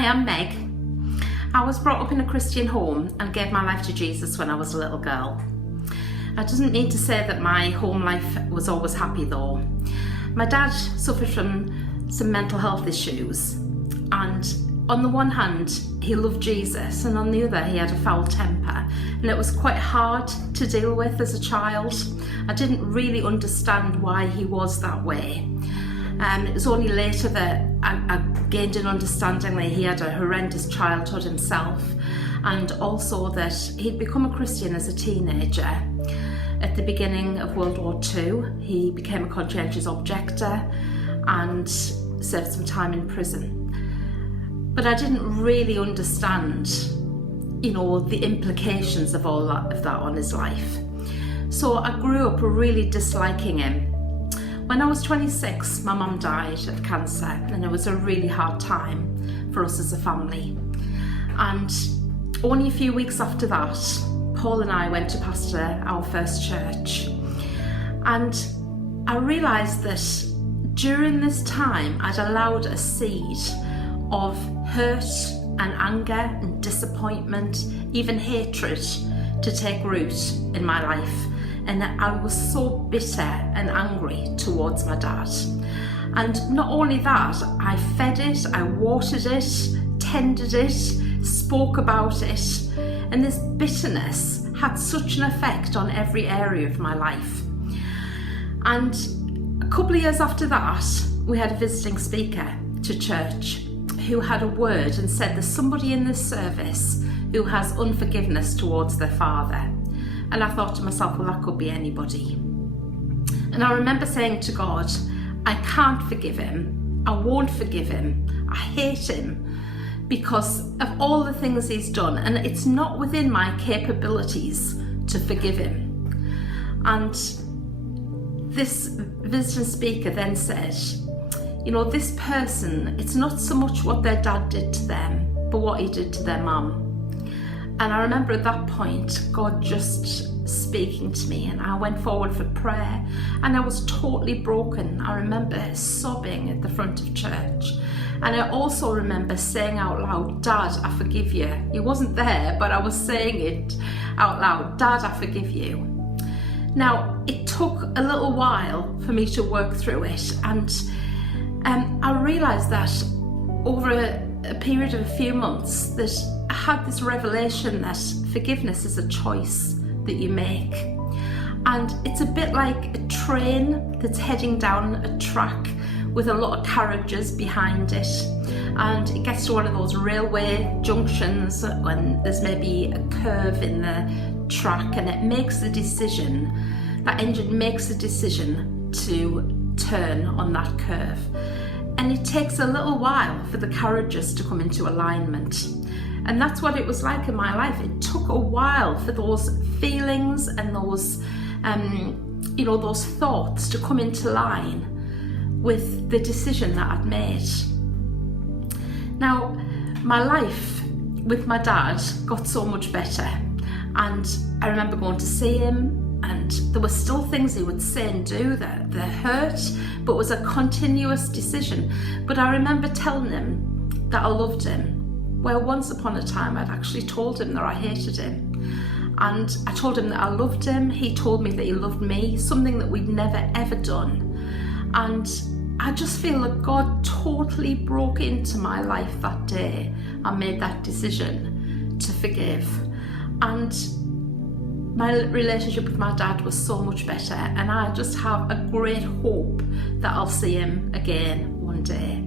Hi, I'm Meg. I was brought up in a Christian home and gave my life to Jesus when I was a little girl. That doesn't mean to say that my home life was always happy though. My dad suffered from some mental health issues, and on the one hand he loved Jesus, and on the other he had a foul temper, and it was quite hard to deal with as a child. I didn't really understand why he was that way. It was only later that I gained an understanding that he had a horrendous childhood himself, and also that he'd become a Christian as a teenager. At the beginning of World War II, he became a conscientious objector and served some time in prison. But I didn't really understand, the implications of all of that on his life. So I grew up really disliking him. When I was 26, my mum died of cancer, and it was a really hard time for us as a family. And only a few weeks after that, Paul and I went to pastor our first church. And I realised that during this time, I'd allowed a seed of hurt and anger and disappointment, even hatred, to take root in my life. And I was so bitter and angry towards my dad. And not only that, I fed it, I watered it, tended it, spoke about it. And this bitterness had such an effect on every area of my life. And a couple of years after that, we had a visiting speaker to church who had a word and said there's somebody in this service who has unforgiveness towards their father. And I thought to myself, well, that could be anybody. And I remember saying to God, I can't forgive him. I won't forgive him. I hate him because of all the things he's done. And it's not within my capabilities to forgive him. And this visiting speaker then said, this person, it's not so much what their dad did to them, but what he did to their mum. And I remember at that point, God just speaking to me, and I went forward for prayer, and I was totally broken. I remember sobbing at the front of church. And I also remember saying out loud, Dad, I forgive you. He wasn't there, but I was saying it out loud, Dad, I forgive you. Now, it took a little while for me to work through it, and I realised that over a period of a few months that I had this revelation that forgiveness is a choice that you make. And it's a bit like a train that's heading down a track with a lot of carriages behind it. And it gets to one of those railway junctions when there's maybe a curve in the track, and it makes the decision, that engine makes the decision to turn on that curve. And it takes a little while for the carriages to come into alignment. And that's what it was like in my life. It took a while for those feelings and those, those thoughts to come into line with the decision that I'd made. Now, my life with my dad got so much better. And I remember going to see him, and there were still things he would say and do that hurt, but it was a continuous decision. But I remember telling him that I loved him, where once upon a time I'd actually told him that I hated him. And I told him that I loved him. He told me that he loved me, something that we'd never ever done. And I just feel that God totally broke into my life that day. I made that decision to forgive. And my relationship with my dad was so much better, and I just have a great hope that I'll see him again one day.